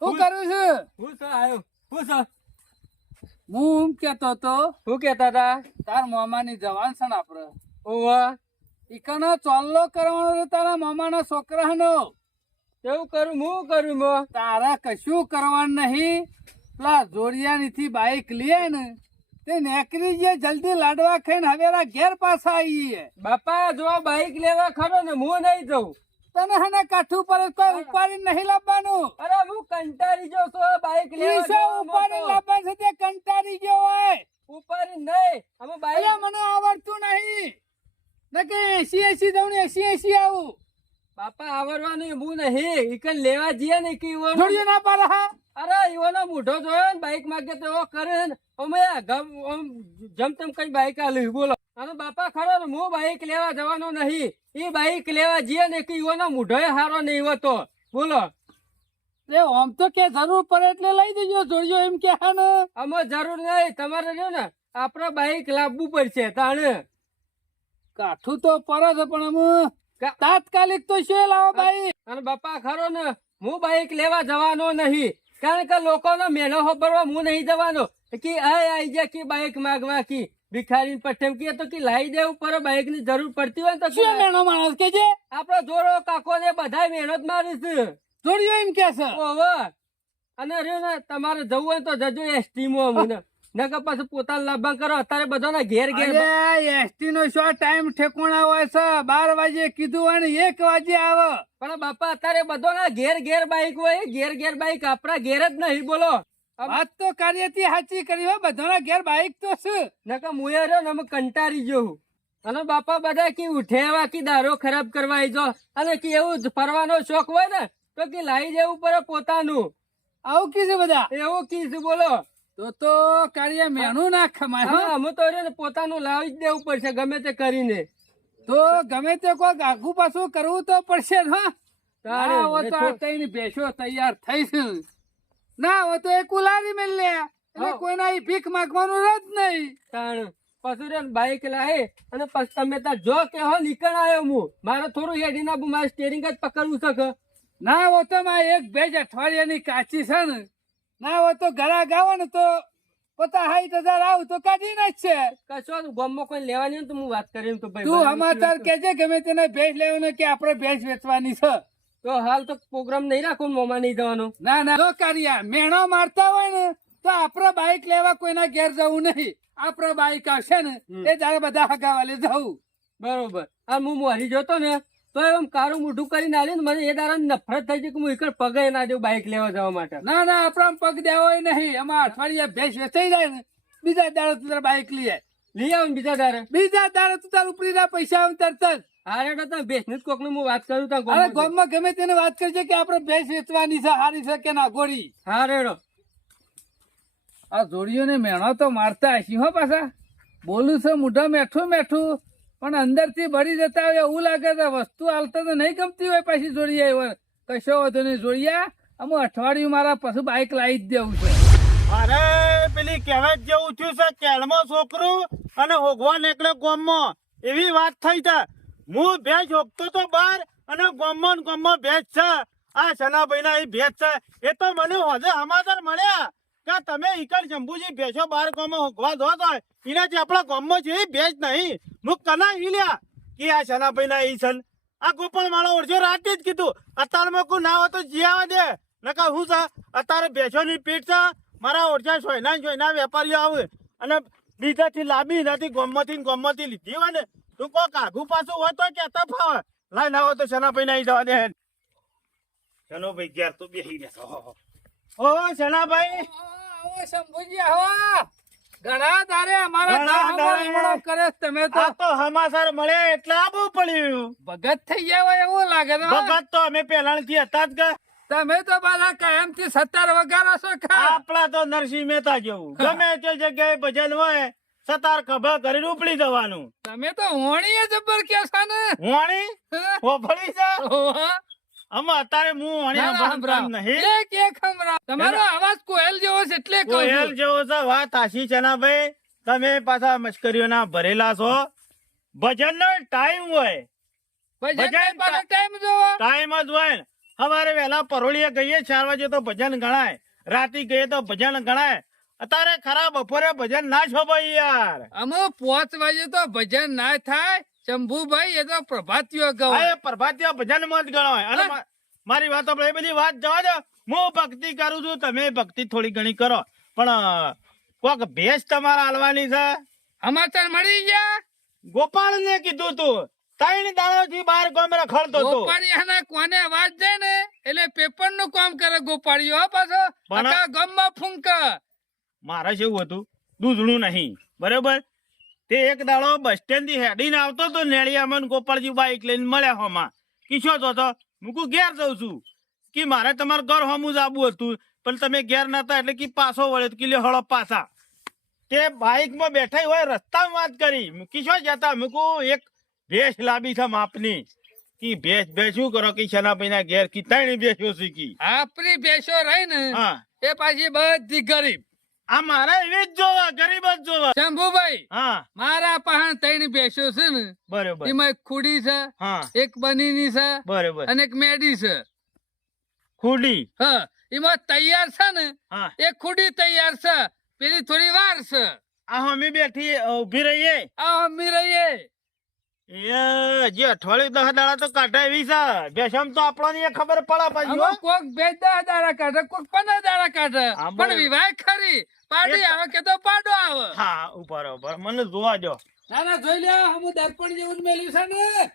શું કરું છું? હું તો આવ્યો. હું તો હું એમ કેતો તો શું કેતા હતા? તાર મામાની જવાન છે ને આપડે ઓવા ઈકનો ચોલ્લો કરવાનો છે તારા મામાના છોકરાનો. કેવું કરું? હું કરું મો? તારા કશું કરવાનું નહીં. પેલા જોડિયાનીથી બાઈક લે ને તે નેકરી જે જલ્દી લાડવા ખાઈને હવેરા ઘેર પાછા આવીએ. બાપા જો બાઈક લેવા ખરો ને હું નહીં જઉં. તને હને કાઠું પર કોઈ ઉપાડી નહીં લાવવાનું. અરે હું કંટાળી જો છો બાઈક લેવા ઈસો જવા ઉપાડી માટે. લાવવાનું છે તે કંટાળી ગયો હોય. ઉપાડી નહીં અમે અલ્યા બાઈક મને આવડતું નહીં. નકે 80 દઉં ને 80 આવું. બાપા આવડવાનું હું નહીં. ઈકન લેવા જઈએ ને કે ઈવોનો- જોડિયો ના પાડે હા. અરે ઈવોનો મૂઢો જોયો ને બાઈક માંગે તો એવો કરે ને અમે જમ તેમ કઈ બાઈક આલી બોલો. અને બાપા ખરો ને હું બાઈક લેવા જવાનો નહીં. ઈ બાઈક લેવા જઈએ ને કે ઈવોનો મૂઢો હારો નહીં હોતો બોલો. એ આમ તો કે જરૂર પડે એટલે લઈ દેજો. જોડિયો એમ કે હા ને અમે જરૂર નહીં. તમારે રહ્યું ને આપડે બાઈક લાવવું પડશે તાણે. કાઠું તો પડે છે પણ અમે તાત્કાલિક તો શું લાવો ભાઈ. અને બાપા ખરો ને હું બાઈક લેવા જવાનો નહીં. કારણ કે લોકોનો મેળો હોબરવા હું નહીં જવાનો કે આઈ જા કે બાઈક માગવા કી ભિખારી પઠેમ કે તો કે લાવી દેવું પર બાઈક ની જરૂર પડતી હોય ને તો શું મેણો માણસ કે છે? આપડો જોડો કાકો ને બધા મેળો જ મારીશ. જોડિયો એમ કે છે. ઓવે અને રહ્યું ને તમારે જવું હોય તો જજો એસટી માં મને નકર પાછું પોતાના લાભા કરો. અત્યારે બધાના ઘેર ઘેર અરે એસટી નો શું ટાઈમ ઠેકોણા હોય છે? 12 વાગે કીધું હોય ને 1 વાગે આવે. પણ બાપા અત્યારે બધાના ઘેર ઘેર બાઈક હોય. ઘેર ઘેર બાઈક આપણા ઘેર જ નહીં બોલો. વાત તો કાર્યથી સાચી કરી હો. બધાના ઘેર બાઈક તો છે. નકર મુએ રહ્યો ને અમે કંટાળી ગયો. અને બાપા બધા કે ઉઠેવા કે દારો ખરાબ કરવા જો અને કે એવું જ ફરવાનો શોખ હોય ને તો કે લાવી દેવું પડે પોતાનું. આવું કીધું બધા. એવું કીધું બોલો. તો કાર્ય મેણું ના ખમાય હો. હા અમે તો રહ્યો ને પોતાનું લાવી જ દેવું પડશે ગમે તે કરીને. તો ગમે તે કોઈ આગુ પાછું કરવું તો પડશે ને હો. તારે ના હોય તો આ ત્રણ ભેંસો તૈયાર થઈ છે. ના હોય તો એક ઉલારી મેલ લે. એટલે કોઈના ઈ ભીખ માંગવાનું જ નહીં. તાણ પછી રે બાઈક લાવે અને પછી તમે ત્યાં જો કે હો નીકળ આવ્યો હું મારે થોડું હેડી ના મારે સ્ટેરિંગ જ પકડવું શકે. ના હોય તો માં એક ભેજ અઠવાડિયાની કાચી છે ને. ના હોય તો ઘરા ગાવો ને તો 50,000 આવું તો કાઢી નાખશે. કશો ગામમાં કોઈ લેવાની હોય ને તો હું વાત કરીને તો ભાઈ તું સમાચાર કેજે ગમે તેને ભેજ લેવાનો કે આપણે ભેજ વેચવાની છે. તો હાલ તો પ્રોગ્રામ નહીં રાખો મોમાં નહીં જવાનો. ના ના જો કાર્યા મેણો મારતા હોય ને તો આપણે બાઈક લેવા કોઈના ઘેર જવું નહીં. આપણે બાઈક આવશે ને એ તારે બધા હગાવાલે જવું. બરોબર. આ હું મોરી જોતો ને તો એમ કારું મોઢું કરીને આલ્યું ને મને એ દાડા નફરત થઈ ગઈ કે હું એક પગે ના દઉં બાઈક લેવા જવા માટે. ના ના આપણા પગ દેવો નહીં. એમાં અઠવાડિયા ભેંસ વેચાઈ જાય ને બીજા દાડે તું તારે બાઈક લઈ લઈ આવું બીજા દાડે. બીજા દાડે તું તારું ઉપરી ના પૈસા આવે તરત જ. હારે તો ભેંસ કોક હું વાત કરું તા અરે ગામમાં ગમે તેને વાત કરજે કે આપણે ભેંસ વેચવાની છે. હારી છે કે ના ગોળી. હા રેડો. આ જોડીઓને મેણો તો મારતા હશી હો પાછા. બોલું છે મોઢા મેઠું મેઠું પણ અંદર થી બળી જતા હોય એવું લાગે છે. વસ્તુ હાલતા તો નહીં ગમતી હોય પાછી જોડિયા હોય. કશો વાંધો નહીં જોડિયા. અમે અઠવાડિયું મારા પછી બાઈક લાવી જ દેવું છે. અરે પેલી કહેવત જેવું થયું છે કેળમાં છોકરું અને હોગવા નીકળે ગોમમાં એવી વાત થઈ છે. હું ભેંસ હોગતો તો બહાર અને ગોમમાં ભેંસ છે. આ સનાભાઈ ના એ ભેંસ છે. એ તો મને હોજે સમાચાર મળ્યા કે તમે ઈકર જંબુજી ભેંસો બહાર ગોમમાં હોગવા દો તો એનાથી આપણા ગોમમાં છે એ ભેંસ નહીં. હું કના ઈ લ્યા કે આ સનાભાઈ ના ઈ છન. આ ગોપાલ માળો ઓળજો રાતે જ કીધું અત્યારમાં કોઈ ના હોય તો જીવા દે નકા હું છે અત્યારે ભેંસોની પીઠ છે. મારા ઓરછા સોયના વેપારીઓ આવે અને બીજાથી લાંબી નથી ગોમમાંથી લીધી હોય ને તું કોક આઘું પાછું હોય તો કેતા ફાવે. લાઈ ના હોય તો શનાભાઈ ના જવા દે. શનોભાઈ ઘેર તો બેસી રહ્યા. ઓ શનાભાઈ આવો શંભુજી આવો. ઘણા તારે અમારા ગામમાં કરે છે તમે તો. આ તો સમાચાર મળે એટલે આવું પડ્યું. ભગત થઈ ગયા હોય એવું લાગે છે. ભગત તો અમે પહેલાથી હતા જ કે તમે તો પાછા કાયમ થી 17 વગાડો છો. આપડા તો નરસિંહ મહેતા જેવું ગમે તે જગ્યાએ ભજન હોય સતાર ખભા કરીને ઉપડી જવાનું. તમે તો હોણીએ જબર કે છો ને. હોણી હોભળી છે ઓહો. આમાં અત્યારે હું હોણી સંભળામ નહીં. એક હમણાં તમારો અવાજ કોયલ જેવો છે એટલે કહું છું. કોયલ જેવો છે. વાત આશી છે ના ભાઈ. તમે પાછા મશ્કરીઓના ભરેલા છો. ભજન નો ટાઈમ હોય. ભજન પાછો ટાઈમ જોવો. ટાઈમ જ હોય ને. સવારે વહેલા પરોળીએ ગઈએ 4 વાગે તો ભજન ગણાય, રાતી ગઈએ તો ભજન ગણાય. અત્યારે ખરા બપોરે ભજન ના છો ભાઈ યાર. અમે 5 વાગે તો ભજન ના થાય. શંભુભાઈ એ તો પ્રભાતીયો આ ગવાય. એ પ્રભાતીય ભજન માં જ ગણાય. અને હા. મારી વાત આપણે એ બધી વાત જવા દો. હું ભક્તિ કરું છું, તમે ભક્તિ થોડી ઘણી કરો, પણ કોક ભેંસ તમારે હાલવાની છે. સમાચાર મળી ગયા. ગોપાળ ને કીધું તું 3 દાડાથી બહાર ગામ રખડતો હતો. ગોપાળિયાના કોને અવાજ જાય ને એટલે પેપર નું કામ કરે ગોપાળિયો હો પાછો. પણ- આખા ગામમાં ફૂંકે. મારે શું હતું, દૂધણું નહીં બરોબર. તે એક દાડો બસ સ્ટેન્ડ થી હેડીને આવતો તો નેળિયામાં ને ગોપાળજી બાઈક લઈને મળ્યા હોમાં. કિશો તો મૂકું ઘેર જઉં છું કે મારે તમારું ઘર હોમું જ આવવું હતું, પણ તમે ઘેર નતા એટલે કે પાછો વળ્યો કે લ્યો હળો પાછા. તે બાઈક માં બેઠા હોય રસ્તામાં વાત કરી. કિશો જતા મૂકું એક ભેંસ લાવી છે માપની કે ભેંસ શું કરો કે શનાભાઈ ના ઘેર કી 3 ભેંસો શીખી. આપણી બેસો રહી ને હા, એ પાછી બધી ગરીબ. આ મારે એવી જ જોવા, ગરીબ જ જોવા. શંભુભાઈ હા મારા પાસે 3 બેસો છે ને બરોબર. એમાં એક ખુડી છે, હા એક બનીની છે બરોબર. અને એક મેડી છે. ખુડી. હા એમાં તૈયાર છે ને હા એક ખુડી તૈયાર છે, પેલી થોડી વાર છે. આ હમી બેઠી ઉભી રહીએ. આ અમી રહીએ. એ જે અઠવાડિયું 10 દાડા તો કાઢે એવી છે. બેસમ તો આપણને એ ખબર પડે પાછી હો. આમાં કોક 2 દાડા કાઢે, કોક 15 દાડા કાઢે. હા, પણ બરાબર. વિવાહ ખરી પાડી આવે કે તો પાડો આવે. હા ઉભા રહો, ઉભા રહો. મને જોવા દો. ના ના જોઈ લે, હું દર્પણ જેવું જ મેલ્યું છે ને.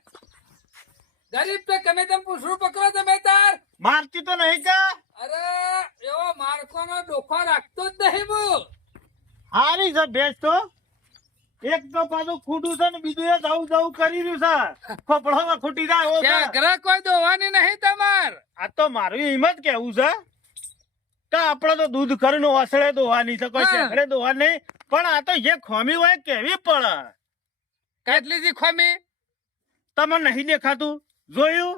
ગરીબ તો ગમે તેમ પૂછડું પકડો તમે તાર. મારતી તો નહીં કા. અરે એવો માણસોનો ડોખો રાખતો જ નહીં હું. હારી છે ભેંસ તો. એક તો પાછું ખોટું છે ને બીજું એ જવું કરી રહ્યું છે. ખોપડોમાં ખૂટી જાય એવો છે. ત્યાં ગ્રહ કોઈ દોવાની નહીં તમાર. આ તો મારું એમ જ કેવું છે કે આપડે તો દૂધ કરીને ઓસળે દોવાની છે, કોઈ હા. શેખડે દોવા નહીં. પણ આ તો જે ખોમી હોય કેવી પડે. કેટલી જી ખોમી. તમને નહીં દેખાતું? જોયું?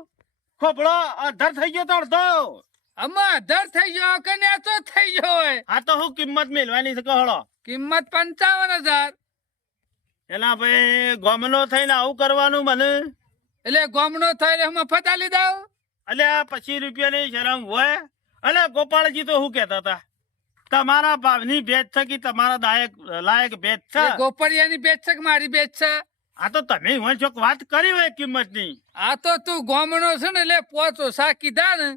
ખોપડો અધર થઈ ગયો તો અડધો. આમાં અધર થઈ ગયો કે નેચો થઈ ગયો હોય. આ તો હું કિંમત મેળવાની છે કહો. કિંમત 55,000. એલા ભાઈ ગોમનો થઈને આવું કરવાનું મને. એટલે ગોમનો થઈને મફત આલી દઉં. અલ્યા 25 રૂપિયાની શરમ હોય. અલે ગોપાળજી તો શું કહેતા હતા, તમારા ભાવની ભેટ છે કે તમારા લાયક ભેટ છે. એ ગોપડિયાની બેચ છે કે મારી બેચ છે. આ તો તમે હોય ચોક વાત કરી હોય કિંમતની. આ તો તું ગોમનો છે ને એટલે 5 ઓછા કીધા ને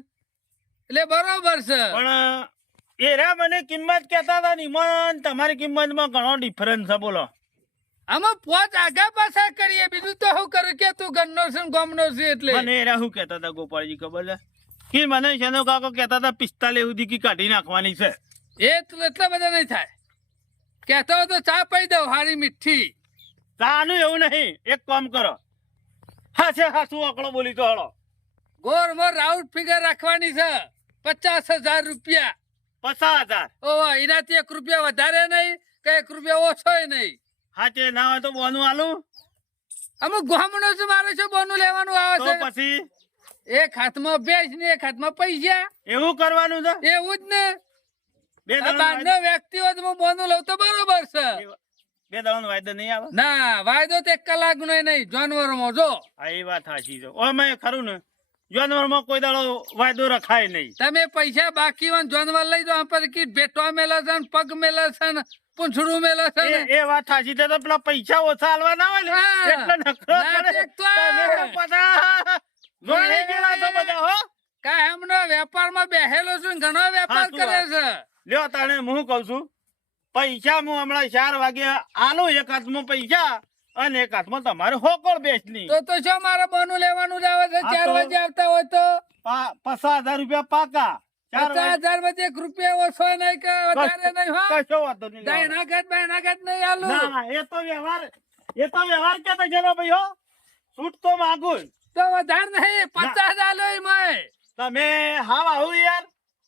એટલે બરોબર છે. પણ એ રે મને કિંમત કહેતા હતા ને ઈમન તમારી કિંમતમાં ઘણો ડિફરન્સ છે. બોલો આમાં 5 આગા પાછા કરીએ, બીજું તો શું કરું કે તું ગન્નો છે ને ગોમનો છે એટલે. મને એ શું કહેતા હતા ગોપાળજી ખબર છે કે મને શેનો કાકો કહેતા હતા 45 સુધી કી કાઢી નાખવાની છે. એ તો એટલા બધા નહીં થાય. કહેતો હોય તો ચા પી દઉં હારી મીઠી. તાનું એવું નહીં, એક કામ કરો. હાચું આંકડો બોલી તો હળો. ગોર મોર રાઉન્ડ ફિગર રાખવાની છે 50,000 રૂપિયા. 50,000. ઓવા એનાથી 1 રૂપિયા વધારે નહીં કે 1 રૂપિયા ઓછો નહીં. હાચે ના હોય તો બોનું આલું અમુક ગોમનો છે, મારે શું બોનું લેવાનું તો આવે છે. પછી એક હાથમાં બેચ ને એક હાથમાં પૈસા. એવું કરવાનું છે. એવું જ ને. બે આ દાડાનો બહારનો વ્યક્તિ હોય તો હું બોનું લઉં તો બરોબર છે. બે દાડાનો વાયદો નહીં આવે. ના વાયદો તો 1 કલાકનો નહીં જાનવરોમાં જો. હા એ વાત સાચી છે. ઓમે ખરું ને જાનવરમાં કોઈ દાડો વાયદો રખાય નહીં. તમે પૈસા બાકી હોય ને જાનવર લઈ જાઓ પર કે બેટો મેલે છે ને પગ મેલે છે ને પૂંછડું મેલે છે ને. એ વાત સાચી છે. તો પેલા પૈસા ઓછા આલવા ના હોય હા. ને એટલે નખરો ના, કરે. ઠીક તો. તમે પાછા જોડે ગયેલા છો બધા હો. કાંઈ એમનો વેપારમાં બેહેલો છું ને ઘણો વેપાર હા, શું કરે વાત? છે. લ્યો તાણે હું કઉ છું પૈસા હું હમણાં 4 વાગે આલું. એક હાથમાં પૈસા અને એક હાથમાં તમારે હોકળ બેસની. તો શું મારે બોનું લેવાનું જ આવે છે? હા, 4 તો. વાગે આવતા હોય તો 50,000 રૂપિયા પાકા. 4 વાગે 50,000 માંથી 1 રૂપિયા ઓછો નહીં કે વધારે નહીં હો. કશો વાંધો નહીં. દાયનાગત નહીં આલું. ના એ તો વ્યવહાર કેતા છે ભાઈ હો. છૂટ તો માંગુ જ. તો વધારે નહીં 50,000 લો એમાંય. તમે હાવ આવું યાર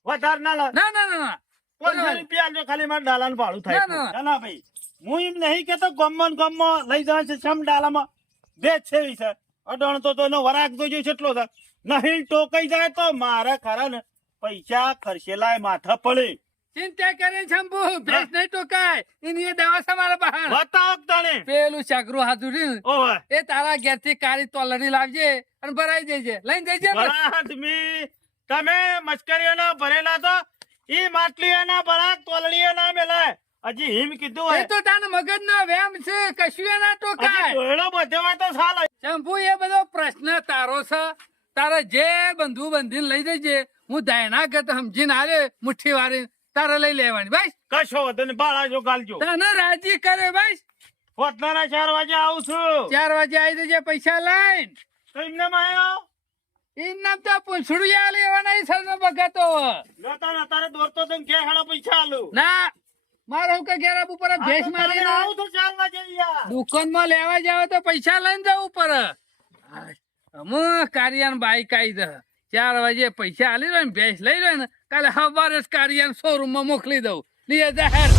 વધારે ના લો. ના ના ના 500 રૂપિયા આલજો, ખાલી મારે ડાલાનું ભાડું થાય. ના, ના. ના ભાઈ હું એમ નહીં કેતો ગમમાં ને ગમમાં લઈ જવા છે સમ ડાલામાં બેચ છે ઈ છે. અડણ તો એનો વરાગ તો જો કેટલો છે. નહીં ટોકાઈ જાય તો મારા ખરા ને પૈસા ખર્ચેલાય માથા પડે. ચિંતા કરે શંભુ ભેંસ નહીં ટોકાય એની એ દવા છે મારા બહાર. બતાવો તને. પેલું સાગરું હાથું રહ્યું ને, ઓવે એ તારા ઘેરથી કાળી તોલડી લાવજે અને ભરાઈ દેજે લઈને જજે. ભલા આદમી તમે મસ્કરીઓના ભરેલા તો ઈ માટલીઓના ભરા તોલડીઓના મેલાય હજી હિમ કીધું એ હોય તો તાન મગજ નો વ્યાયામ છે, કશું ના તો હજી કાય. કોયડો બધો હોય તો ચાલે. શંભુ એ બધો પ્રશ્ન તારો છે. તારે જે બંધુ બંધીને લઈ જજે, હું દાયના ગત સમજીને આલે મુઠ્ઠી વાળી તારે લઈ લેવાની બસ. કશો વધુ નહીં, બાળા જો ગાલજો. તને રાજી કરે બસ. હોટલાના 4 વાગે આવું છું. 4 વાગે આવી જજે પૈસા લઈને. તો એમને માયો ઈ નામ તો પૂંછડું આ લેવાના ઈ સરનો બગાતો. નતા તારે દોરતો તો ઘેર હાડા પૈસા આલું. ના મારો કે ગેરાબ ઉપર ભેંસ મારી આવું છું 4 વાગે યાર. દુકાનમાં લેવા જાવ તો પૈસા લઈને જવું પડે. અમુ કારિયાન બાઈક આવી દે 4 વાગે પૈસા આલી રહ્યો ને ભેંસ લઈ રહ્યો ને કાલે સવારે જ કારિયાન શોરૂમ માં મોકલી દઉં. લીએ જાહેર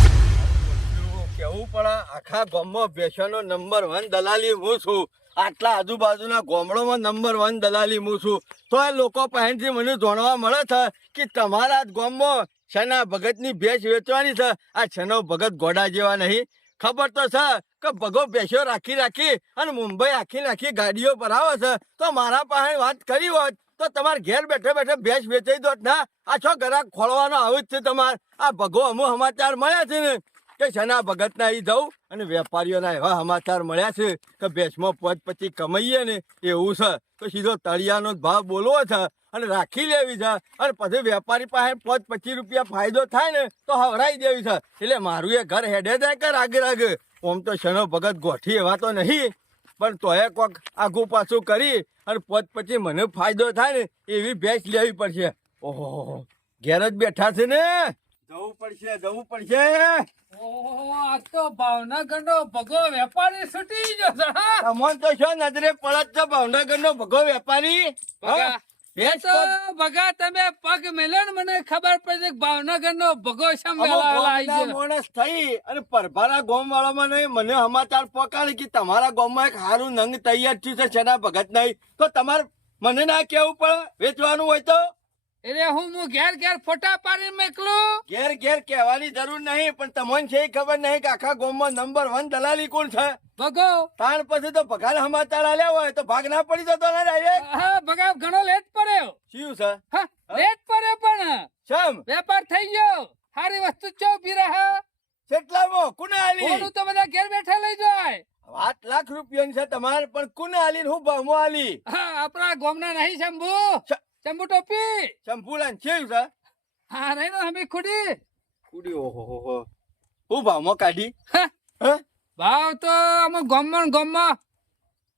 કેવું પડે આખા ગામમાં ભેંસોનો નંબર 1 દલાલી હું છું. આટલા આજુબાજુના ગામડામાં નંબર 1 દલાલી હું છું. તો એ લોકો પાસેથી મને જાણવા મળે છે કે તમારા જ ગામમાં છના ભગતની ભેંસ વેચવાની છે. આ છનો ભગત ઘોડા જેવા નહીં. ખબર તો છે કે ભગો ભેંસો રાખી અને મુંબઈ આખી ગાડીઓ ભરાવે છે. તો મારા પાસે વાત કરી હોત તો તમારે ઘેર બેઠે ભેંસ વેચાઈ દોત ના. આ છો ગ્રાહક ખોલવાનો આવું જ છે તમારે. આ ભગો અમુક સમાચાર મળ્યા છે ને કે છના ભગત ના અહીં જવું અને વેપારીઓના એવા સમાચાર મળ્યા છે કે ભેંસમાં 5-25 કમાઈએ ને એવું છે. તો સીધો તળિયાનો જ ભાવ બોલવો છે અને રાખી લેવી છે અને પછી વેપારી પાસે 5-25 રૂપિયા ફાયદો થાય ને તો હવરાઈ દેવી છે. એટલે મારું એ ઘર હેડે જાય કે રાગે ઓમ તો શનો ભગત ગોઠી એવા તો નહીં, પણ તોય કોક આગું પાછું કરી અને 5-25 મને ફાયદો થાય ને એવી ભેંસ લેવી પડશે. ઓહો ઘેર જ બેઠા છે ને, જવું પડશે. ઓહો આ તો ભાવનગરનો ભગો વેપારી છૂટી ગયો છે. હા તમોન તો શું નજરે પડત છે ભાવનગરનો ભગો વેપારી. ભગા, ભેંસ એ તો ભગા તમે પગ મેલ્યો ને મને ખબર પડી કે ભાવનગરનો ભગો શમ અમુક વેલાવા આવી ગામના ગયો. માણસ થઈ અને પરભારા ગામ વાળામાં નહીં મને સમાચાર પહોંચાડે કે તમારા ગામમાં એક સારું નંગ તૈયાર થયું છે છેના ભગત નહીં. તો તમારે મને ના કેવું પડે વેચવાનું હોય તો. એટલે હું ઘેર ફોટા પાડીને મેકલું. ઘેર કહેવાની જરૂર નહીં, પણ તમને છે ખબર નહીં કે આખા ગામમાં નંબર 1 દલાલી કોણ છે. ભગો તાણ પછી તો ભગાને સમાચાર આલ્યા હોય તો ભાગ ના પડી જતો ને ડાયરેક્ટ. હા ભગા ઘણો લેટ પડ્યો. શું છે હા લેટ પડ્યો પણ શમ વેપાર થઈ ગયો. સારી વસ્તુ ચો ઉભી રહે. કેટલામાં કોને આલી? ઓલું તો બધા ઘેર બેઠા લઈ જાય. 8 લાખ રૂપિયાની છે તમારે, પણ કોને આલી ને હું ભાવમાં આલી? હા આપણા ગામના નહીં શંભુ. શંભુ ટોપી. શંભુલાન છે છે હા રહી નો હમી ખુડી. કુડી. ઓહો હું ભાવમાં કાઢી. હા, હે ભાવ તો આમાં ગામમાં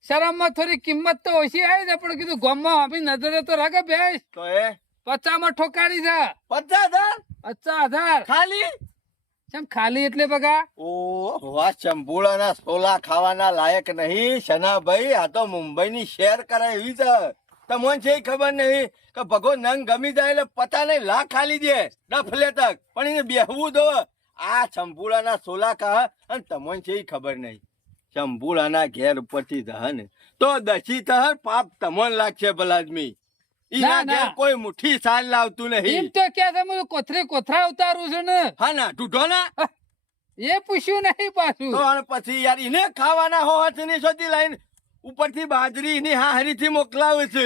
શરમમાં થોડી કિંમત તો ઓછી આવી છે પણ કીધું ગામમાં અમી નજરે તો રાખે ભેંસ તો એ 50 માં ઠોકાડી છે. 50,000 50,000 ખાલી. કેમ ખાલી એટલે બગા? ઓહો આ ચંપુડાના સોલા ખાવાના લાયક નહીં શનાભાઈ. આ તો મુંબઈની શેર કરાય એવી છે. તમને છે ખબર નહીં કે ભગો નંગ ગમી જાય એટલે પતા નહીં લાખ ખાલી દે ડફલે તક, પણ એને બેહવું દો. આ ચંપુડાના સોલા ખા અને તમને છે ખબર નહીં ચંપુડાના ઘેર ઉપરથી જહ ને તો દસી થહ પાપ તમને લાગશે ભલાદમી. ઈના ના. ઘેર કોઈ મુઠ્ઠી સાલ લાવતું એમ નહીં. તો કે તમે કોથરા ઉતારું છું ને હા ના ઢૂઢો ના. એ પૂછ્યું નહીં પાછું. તો અને પછી યાર એને ખાવાના હોવાથી શોધી લાઈન ઉપરથી બાજરી ની હાહરીથી મોકલાવે છે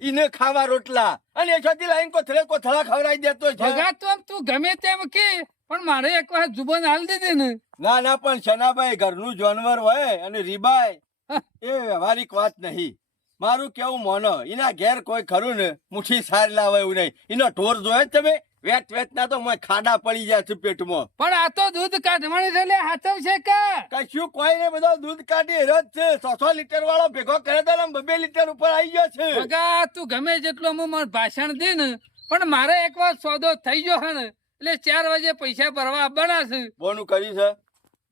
એને ખાવા રોટલા, અને એ શોધી લાઈન કોથળા ખવડાવી દેતો છે. ભગા તો આમ તું ગમે તેમ કે પણ મારે એક વાર જુબાન હાલ દીધી ને. ના પણ શનાભાઈ ઘરનું જાનવર હોય અને રીબાય હા. એ વ્યવહારિક વાત નહીં. મારું કેવું મોનો એના ઘેર કોઈ ખરું ને મુઠ્ઠી સાર લાવે એવું નહીં. એનો ઢોર જોયે જ તમે વેચ ના તો ખાડા પડી જાય છે પેટમાં. પણ આ તો દૂધ કાઢવાની છે એટલે હાથવ છે કા કશું કોઈ ને બધો દૂધ કાઢી હેરો જ છે. 100 લીટર વાળો ભેગો કરે તો 2 લીટર ઉપર આવી ગયો છે. ભગા તું ગમે જેટલો હું મારું ભાષણ દે ને પણ મારે એક વાર સોદો થઈ ગયો હે ને એટલે 4 વાગે પૈસા ભરવા આવવાના છે. બોનું કર્યું છે?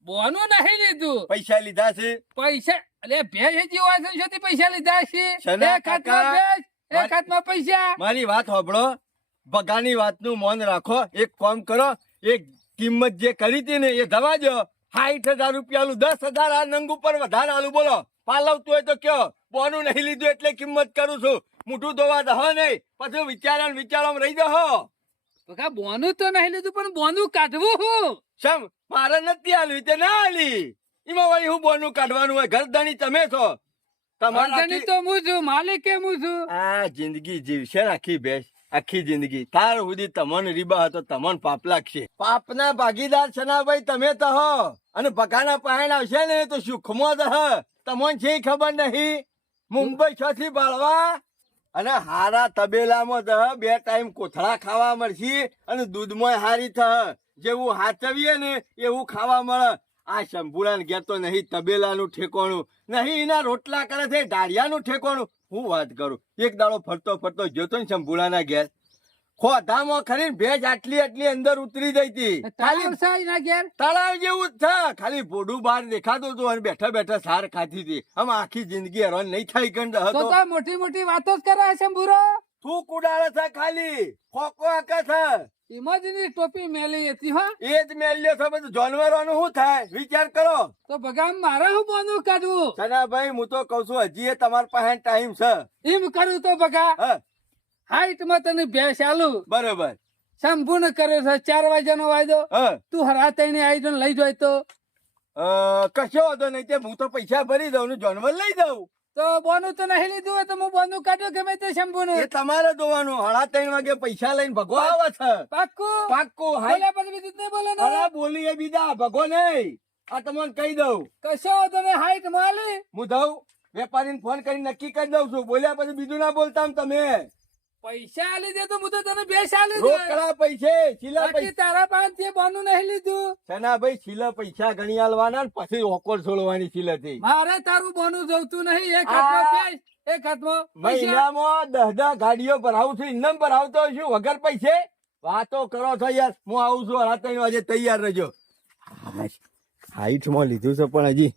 બોનું નહીં લીધું. પૈસા લીધા છે? પૈસા એટલે ભેજ જેવી હોય છે શોથી પૈસા લીધા છે. શના એક હાથમાં કાકા? ભેજ એક હાથમાં પૈસા. મારી વાત સાંભળો, ભગાની વાતનું મૌન રાખો. એક કામ કરો, એક કિંમત જે કરી હતી ને એ દવા દો. 60,000 રૂપિયાનું 10,000 આ નંગ ઉપર વધારે આલું. બોલો પાલવતું હોય તો કયો. બોનું નહીં લીધું એટલે કિંમત કરું છું. મોઢું ધોવા દહ નહીં પછી વિચારોમાં રહી દહો. ભગા બોનું તો નહીં લીધું પણ બોનું કાઢવું હું. સમ મારે નથી આલવી તે ના આલી. એમાં વળી હું બોનું કાઢવાનું હોય? ઘરધણી તમે છો. વર્ધની તો હું છું માલિકે હું છું. આ જિંદગી જીવશે આખી ભેંસ. આખી જિંદગી તાર સુધી તમન રીબા હતો તમન પાપ લાગશે. પાપના ભાગીદાર છનાભાઈ તમે તો હો, અને ભગાના પહેણ આવશે ને તો સુખમાં જ હ. તમન છે ખબર નહીં, મુંબઈ છથી બાળવા અને હારા તબેલામાં જ હ. 2 ટાઈમ કોથળા ખાવા મળશે અને દૂધમાં હારી થ. જેવું હાચવીએ ને એવું ખાવા મળે. આ શંભુલાને ઘેર તો નહીં તબેલાનું ઠેકોણું, નહીં એના રોટલા કરે છે ડાળિયાનું ઠેકોણું. હું વાત કરું, એક દાડો ફરતો ફરતો જોતો ને શંભુલાના ઘેર, ખોધામાં ખરી ભેજ આટલી આટલી અંદર ઉતરી જઈ હતી. તળાવ છે એના ઘેર? તળાવ જેવું જ છે, ખાલી બોડું બહાર દેખાતું હતું અને બેઠા બેઠા સાર ખાતી હતી. આમ આખી જિંદગી હેરાન નહીં થઈ ગઈ તો હતો. તો મોટી મોટી વાતો જ કરે છે બુરો. તું કુડાળે છે ખાલી ખોકો આકે છે. ઇમોજીની ટોપી મેલી હતી હો. એ જ મેલ્યો છે બધું. જાનવરોનું શું થાય વિચાર કરો. તો ભગા મારે હું બોનું કાઢવું? સનાભાઈ હું તો કઉ છું હજી તમારા પાસે ટાઈમ છે. એમ કરું તો ભગા હા હાઈટ માં તને ભેંસ આલું. બરોબર. શંભુ ને કર્યો છે 4 વાગ્યાનો વાયદો. હા તું હરાતાઈને આવી જો લઈ જાય તો કશો વાંધો નહીં, તે હું તો પૈસા ભરી દઉં ને જાનવર લઈ દઉં. તો બોનું તો નહીં લીધું હોય તો હું બોનું કાઢ્યો ગમે તે શંભુ ને. એ તમારે જોવાનું. 3:30 વાગે પૈસા લઈને ભગો આવે છે. પાક્કું પાક્કું. હાય બોલ્યા પછી બીજું જ નહીં બોલે ને. અરે બોલીએ બીજા ભગો નહીં. આ તમને કહી દઉં. કશો તમે હાઈટ માં આલી. હું દઉં વેપારીને ફોન કરી નક્કી કરી દઉં છું. બોલ્યા પછી બીજું ના બોલતા તમે. પૈસા આલી દે તો હું તો તને ભેંસ આલી દે. રોકડા પૈસે છેલ્લા બાકી પૈસા. તારા પાસે બોનું નહીં લીધું. સનાભાઈ છેલ્લા પૈસા ગણી આલવાના ને પછી ઓકોર છોડવાની છેલ્લેથી. મારે તારું બોનું જોવતું નહીં. એક હાથમાં ભેંસ, એક હાથમાં પૈસા. મહિનામાં 10 ગાડીઓ ભરાવું છું. ઇન્નમ ભરાવતો છું વગર પૈસે. વાતો કરો છો યાર. હું આવું છું 3:30 વાગે. તૈયાર રહેજો. હાઈટ માં લીધું છે પણ હજી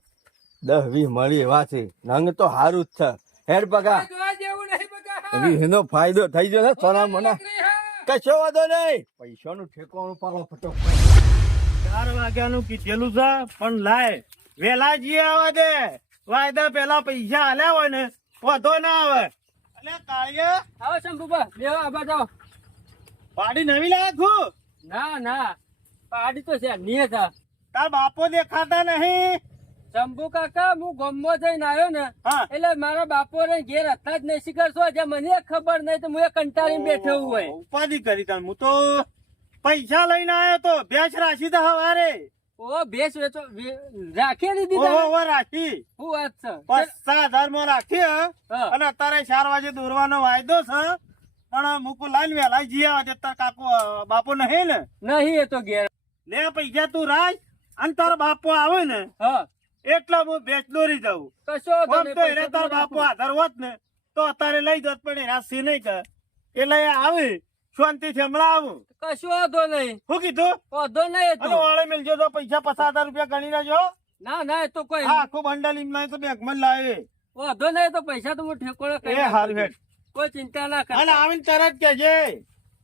10-20 મળી એવા છે. નંગ તો હારું જ છે. હેડ પગા જોવા જેવું નહીં બકા. હવે એનો ફાયદો થઈ ગયો ને સોના મને. નોકરી હા. કશો વાંધો નહીં. પૈસાનું ઠેકાણું પાડો ફટોફટ. 4 વાગ્યાનું કીધેલું છે પણ લાય વેલા જઈએ આવે દે. વાયદા પેલા પૈસા આલ્યા હોય ને વધો ના આવે. એટલે કાળિયા આવો શંભુભા લેવા આબા જાઓ. પાડી નવી લાગું. ના ના પાડી તો છે નહીં હતા. તાર બાપો દેખાતા નહીં. શંભુ કાકા હું ગામમાં જઈને આવ્યો ને હા એટલે મારા બાપો ને ઘેર હતા જ નહીં. શિખર શું છે મને ખબર નહીં તો હું એ કંટાળીને બેઠો હોય. ઉપાધિ કરી તાર. હું તો પૈસા લઈને આવ્યો તો ભેંસ રાશી તો હવારે. ઓ ભેંસ વેચો રાખી દીધી તમે? ઓહો રાખી શું વાત છે? 50,000 માં રાખી હે. હા. અને અત્યારે 4 વાગે દોરવાનો વાયદો છે પણ મુકુ લાઈન વેલા જઈ આવે. તાર કાકો બાપો નહીં ને નહીં એ તો ઘેર. લે પૈસા તું રાખ અને તારો બાપો આવે ને હા એટલે હું ભેંસ દોરી જાઉં. કશો વાંધો આમ નહીં, તો એને પૈસા તારો તો બાપો રાખો. આધાર હોત ને તો અત્યારે લઈ જત પણ એના સી નહીં કર. એટલે એ આવે શાંતિથી હમણાં આવું. કશો વાંધો નહીં. શું કીધું? વાંધો નહીં એ અને તો. વાળે મિલજો તો પૈસા 50,000 રૂપિયા ગણી નાખજો. ના ના એ તો કોઈ હા આખું બંડલ એમ નહીં તો બેંકમાં જ લાવે. વાંધો નહીં. એ તો પૈસા તો હું ઠેકોડો કરી એ હાલ નાખું. હેડ. કોઈ ચિંતા ના કર. અને આવીને તરત કહેજે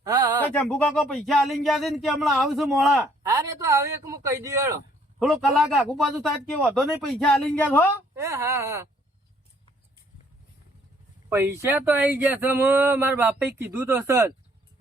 હા હા કે જંબુ કાકો પૈસા આલીને ગયા છે ને કે હમણાં આવશું મોડા. હા રે તો આવે એક હું કહી દઉં હેડો. થોડું કલાક આગુ બાજુ થાય કે વધો નહીં પૈસા આલીને ગયા છો. એ હા હા પૈસા તો આવી ગયા છે. મારા બાપે કીધું તો સર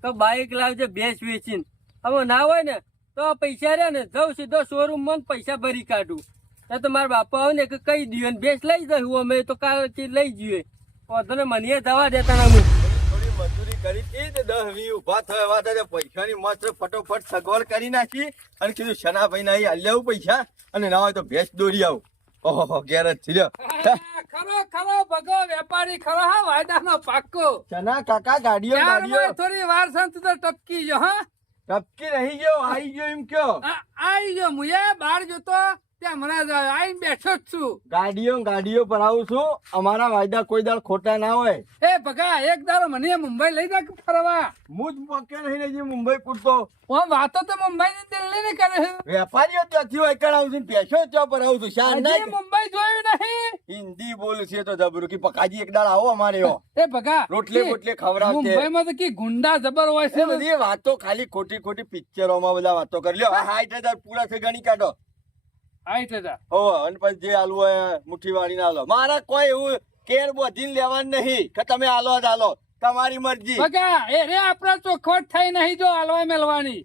તો બાઈક લાવજે ભેંસ વેચીને. હવે ના હોય ને તો આ પૈસા રહ્યા ને જાઉં સીધો શોરૂમ માં ને પૈસા ભરી કાઢું. એ તો મારા બાપા આવે ને કે કહી દઉં અને ભેંસ લઈ જવું અમે તો કાલ લઈ જઈએ. વાંધો ને મને જવા દેતા ના હું. થોડી મજૂરી કરી હતી ને 10-20 ઉભા થયા વાત હતી. પૈસાની મસ્ત ફટોફટ સગવડ કરી નાખી અને કીધું શનાભાઈ ના અહીં આવું પૈસા અને ના હોય તો ભેંસ દોરી આવું. ઓહો ઘેર જ થયો. ખરો ખરો ભગો વેપારી ખરો હા વાયદાનો પાક્કો. શના કાકા ગાડીઓ ગાડીઓ ત્યારમાં થોડી વાર છે ને તું તો ટપકી ગયો હા. ટપકી રહી ગયો આવી ગયો એમ કયો. આઈ ગયો મુએ બહાર જોતો ત્યાં હમણાં જ આઈને બેઠો જ છું. ગાડીઓ ભરાવું છું. અમારા વાયદા કોઈ દાળ ખોટા ના હોય. એ ભગા એક દાડો મને મુંબઈ લઈ જા ફરવા. હું જ પક્કે નહીં લઈ જઈ મુંબઈ પૂરતો. હું વાતો તો મુંબઈ ની દિલ્હી ની કરે છે. વેપારીઓ ત્યાંથી હોય કરાવું છું પેશો ત્યાં ભરાવું છું. શાન હજી નહીં મુંબઈ જોયું નહીં. હિન્દી બોલ છે તો જબરું કે પકાજી એક દાળ આવો અમારે એવો. એ ભગા રોટલે બોટલે ખવડાવશે. મુંબઈ માં તો કી ગુંડા જબર હોય એ છે. બધી વાતો ખાલી ખોટી પિક્ચરોમાં બધા વાતો કરી લ્યો. આ 60,000 પૂરા થઈ ગણી કાઢો. આઈ ટેટા હો અને પછી જે આલુ હોય મુઠ્ઠી વાળીને આલો. મારા કોઈ એવું કેર બોધીને લેવાનું નહીં કે તમે આલો જ આલો. તમારી મરજી. ભગા એ રે આપડા ચોખવટ થઈ નહીં જો હાલવા મેલવાની.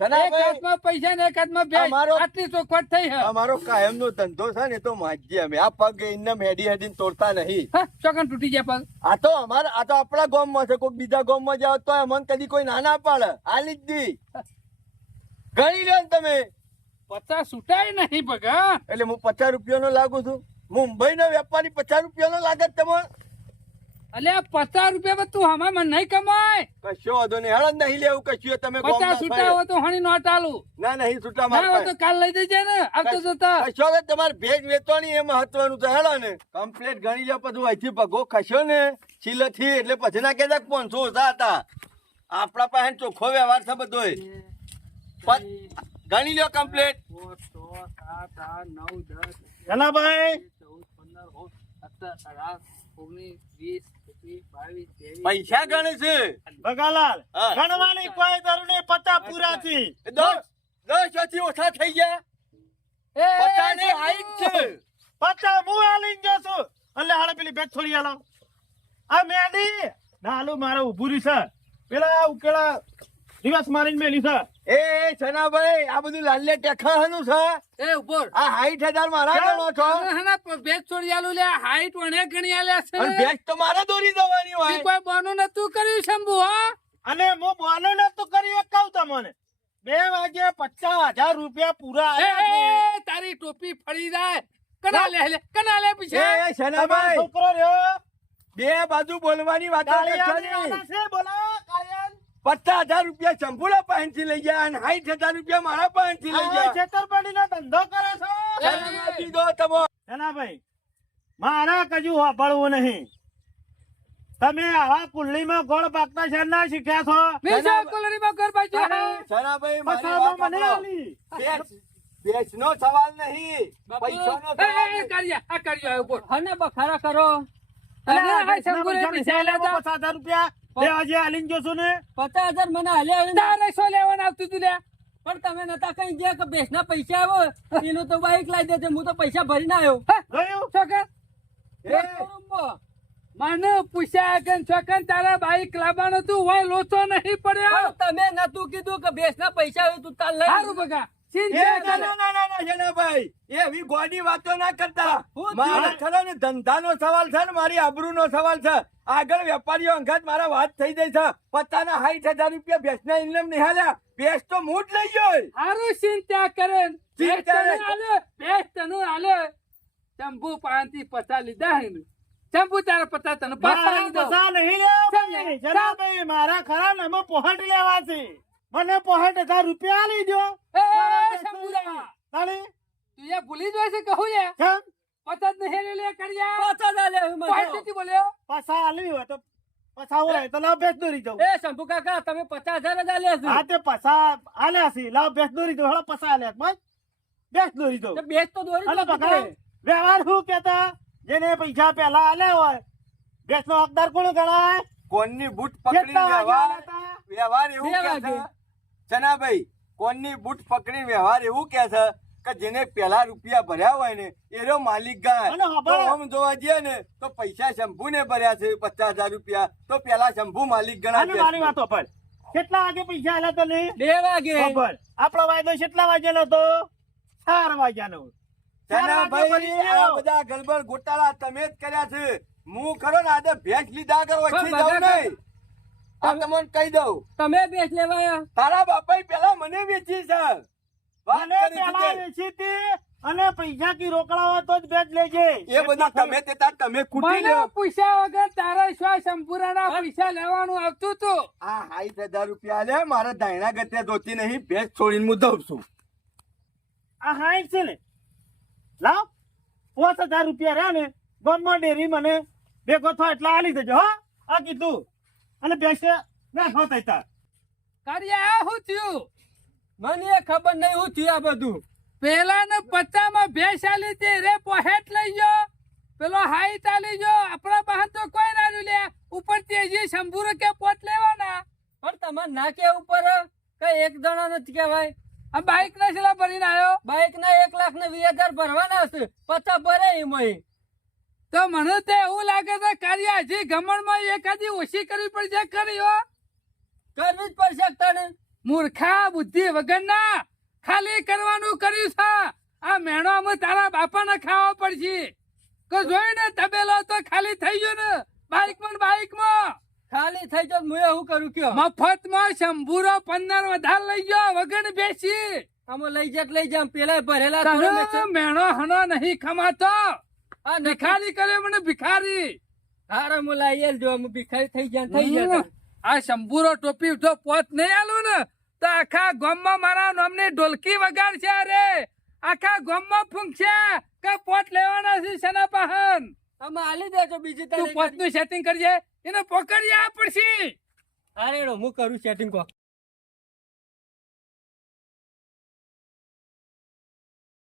સનાભાઈ, એક હાથમાં પૈસા ને એક હાથમાં ભેંસ. અમારો- આટલી ચોખવટ થઈ હે. અમારો કાયમનો ધંધો છે ને તો માજીએ અમે આ પગ એમને મેડી હેડીને તોડતા નહીં. હા, ચોકન તૂટી ગયા પગ. આ તો આપણા ગામમાં છે, કોઈક બીજા ગામમાં જાવ તો અમને કદી કોઈ ના પાડે. આલી જ દી ગણી લ્યો ને તમે. 50 છૂટાય નહીં પગ. હા, એટલે હું 50 રૂપિયાનો લાગુ છું. મુંબઈ નો વેપારી 50 રૂપિયાનો લાગે તમે? અલ્યા 50 રૂપિયા તું હમણાં મને નહીં કમાય. કશો વાંધો નહીં, હેળો નહીં લેવું કશું. તમે 50 છૂટા હોય તો હણી નોટ આલું. ના નહીં છૂટા ના હોય મારતા. તો કાલ લઈ જજે ને આવતો જોતા. કશો ને તમારે ભેજ વેચવાની એ મહત્વનું છે. હેળો ને કમ્પ્લેટ ગણી લો બધું. અહીંથી પગો ખસ્યો ને છિલથી એટલે પછી ના કહેતા 500 ઓછા હતા. આપણા પાસે ચોખ્ખો વ્યવહાર છે બધો. ગણી લ્યો કમ્પ્લેટ. 5, 6, 7, 8, 9, 10, જનાભાઈ 14, 15, 17, 18, 19, 20, 22, 23. પૈસા ગણે છે. બગાલાલ હા. ગણવાની કોઈ જરૂર નહીં, 50 પૂરા છે. 10 થી ઓછા થઈ ગયા. એ, 50 ની હાઈટ છે. 50 હું આલીને ગયો છું. એટલે હાલે પેલી બેગ થોડી હાલો. આ મેડી ના હાલું મારે ઊભું રહ્યું છે. પેલા ઉકેલા દિવસ મારીને મેલી છે. એ સનાભાઈ, આ બધું લાલ્ય ટેખાનું છે. એ ઉપર. આ 60,000 મારા ગણો છો. હના ભેજ છોડી આલું લે. હાઈટ વણે ગણી આલ્યા છે. અને ભેંસ તો મારે દોરી દેવાની ઈ હોય. કોઈ બોનું નતું કર્યું શંભુ. હા, અને હું બોલો નતું કર્યું એ કહું તમને. 2 વાગે 50,000 રૂપિયા પૂરા એ, આલ્યા છે. તારી ટોપી ફળી જાય. કના લે પીછે. એ તમારો સનાભાઈ, છોકરો રહ્યો બે બાજુ બોલવાની વાતો કાળિયાની કરશો નહીં. વાળા છે, બોલો કાળિયાન. 50,000 રૂપિયા શંભુના પાસેથી લઈ ગયા અને 60,000 રૂપિયા મારા પાસેથી લઈ આ ગયા. છેતરપિંડીનો ધંધો કરો છો. સનાભાઈ દો તમો. જનાભાઈ મારા કજુ વાપરવું નહીં. તમે આવા કુલ્લીમાં ગોળ પાકતા છે ના શીખ્યા છો. બીજા કોલોનીમાં ઘર બાજુ. સનાભાઈ, મારી પસામાં વાત મને સાંભળો. આલી. ભેંસનો સવાલ નહીં, પૈસાનો એ, સવાલ એ, છે. કાળિયા, આ કાળિયો આવ્યો બોલ. હને બખારા કરો. અને અરે, આ ભેંસના શંભુને પૈસા પૈસા લેવો, લેતા. 50,000 રૂપિયા 2 વાગે આલીને જોશું ને. 50,000 મને હાલ્યા હોય ને. તારે શું લેવાનું આવતું તું લે? પણ તમે નતા કઈ ગયા કે ભેંસના પૈસા આવો એનું તો બાઈક લાવી દેજે. હું તો પૈસા ભરીને આવ્યો. હા, જોયું? છોકરા, મને પૂછ્યા કે છોકરા તારા બાઈક લાવવાનું તું હોય લોચો નહીં પડ્યો. પણ તમે નતું કીધું કે ભેંસના પૈસા આવે તું તાર લઈ સારું બગા. એ ચિંતા ના, કરે. ના, ના, ના, જનાભાઈ, એવી ગોડી વાતો ના કરતા. હું મારા ખરો ને ધંધાનો સવાલ છે ને મારી આબરૂનો સવાલ છે. આગળ વેપારીઓ અંગત મારા વાત થઈ જાય છે. પત્તાના 60,000 રૂપિયા ભેંસના ઇનામ નહીં હાલ્યા. ભેંસ તો હું જ લઈ ગયો. સારું ચિંતા કરે. ચિંતા ભેંસ તને નહીં. આલે, ભેંસ તને આલે. શંભુ પાસેથી 50 લીધા હે ને. શંભુ તારા 50 તને પાછા મારા લઈ દઉં. પૈસા નહીં લેવા ચાલ, પડે. ચાલ. જનાભાઈ મારા ખરા ને અમે પોહટ લેવા છે. મને 65,000 રૂપિયા આલી દો. એ, મારા ભેંસના શંભુડા, તાળી. તું એ ભૂલી જ હોય છે કહું લે. કેમ? 50 નહીં લે કર્યા. 50,000 લે મને. પાસેથી બોલ્યો. પાછા આલવી હોય તો પાછા હોય તો લાવ ભેંસ દોરી દઉં. એ શંભુ કાકા તમે 50,000 જ આલ્યા હા તે પાછા આલ્યા છે. લાવ ભેંસ દોરી દઉં. હળો પાછા આલ્યા બસ ભેંસ દોરી દઉં. છે બેસ તો દોરી હલો દો બકરા, વ્યવહાર શું કેતા જેને પૈસા પહેલા આલ્યા હોય ભેંસનો હકદાર કોણ ગણાય? કોણની બૂટ પકડી કેટલા વાગે વ્યવહાર આલ્યા તા? વ્યવહાર એવું બે કે છે વાગે. સનાભાઈ, કોણની બૂટ પકડી વ્યવહાર એવું કે છે કે જેને પેલા રૂપિયા ભર્યા હોય ને એનો માલિક ગણાય. અને ખબર તો આમ જોવા જઈએ ને તો પૈસા શંભુ ને ભર્યા છે 50,000 રૂપિયા તો પેલા શંભુ માલિક અને મારી ગણાય. વાતો પર કેટલા વાગે પૈસા આલ્યા તને? 2 વાગે. ખબર. આપણો વાયદો કેટલા વાગ્યાનો હતો? 4 વાગ્યાનો. 4 વાગે સનાભાઈ, ભરી આ આવ્યો. બધા ગડબડ ગોટાળા તમે જ કર્યા છે. હું ખરો ને આજે ભેંસ લીધા આગળ ઓછી પણ જાઉં બધા નહીં. આ તમને કહી દઉં. તમે બેસ લેવા આયા. તારા બાપાએ પેલા મને વેચી છે. વાત મને કરી છે પહેલા તે. વેચી હતી અને પૈસા કી રોકડા હોય તો જ ભેંસ લેજે. એ બધું તમે તે તાર તમે કૂટી મને લ્યો. પૂછ્યા વગર તારા શું શંભુરાના પૈસા લેવાનું આવતું તું? આ 60,000 રૂપિયા લે મારા દાયણા ગતે જોતી નહીં. ભેંસ છોડીને હું દઉં છું. આ 60 છે ને લાવ 5,000 રૂપિયા રહ્યા ને ગામમાં ડેરી મને ભેગો થયો એટલે આલી દેજો હો. આ કીધું અને પૈસે નાખો તૈતા. કર્યા શું થયું? મને ખબર નહીં હું થયું આ બધું. પેલા ને 50 માં ભેંસ આલી હતી રે પોહેટ લઈ ગયો. પેલો હાઈટ આલી ગયો. આપણા બહાર તો કોઈ ના રહ્યું લે. ઉપર તેજી શંભુરે કે પોત લેવાના. પણ તમારે ના કેવું પડે કે એક જણા નથી કહેવાય. આ બાઈક ના છેલ્લા ભરીને આવ્યો. બાઈક ના 1,20,000 ભરવાના હશે. 50 ભરે એમાં. તો મને તો એવું લાગે છે કાર્ય હજી ગમણ માં એકાદી ઓછી કરવી પડશે ખરી હો. કરવી જ પડશે તને. મૂર્ખા બુદ્ધિ વગરના ખાલી કરવાનું કર્યું છે. આ મેણો અમે તારા બાપાને ખાવા પડશે. કે જોઈને તબેલો તો ખાલી થઈ ગયો ને બાઈકમાં ખાલી થઈ જાવ હું એવું કરું કયો મફતમાં શંભુરો 15 વધારે લઈ ગયો વગર બેસી. અમે લઈ જામ પેલા ભરેલા થોડા મેં તને મેણો હનો નહીં ખમાતો. આ ભિખારી કરે મને ભિખારી. હારા હું લાઈ જો અમે ભિખારી થઈ ગયા આ શંભુરો ટોપી જો પોત નહીં આલું ને તો આખા ગામમાં મારા નામની ઢોલકી વગાડશે. અરે આખા ગામમાં ફૂંકશે કે પોત લેવાના છે સના પાહન. અમે આલી દેજો બીજી તું તારીખ પોતનું સેટિંગ કરજે. એને પકડી આ પડશે. અરે હું કરું સેટિંગ કો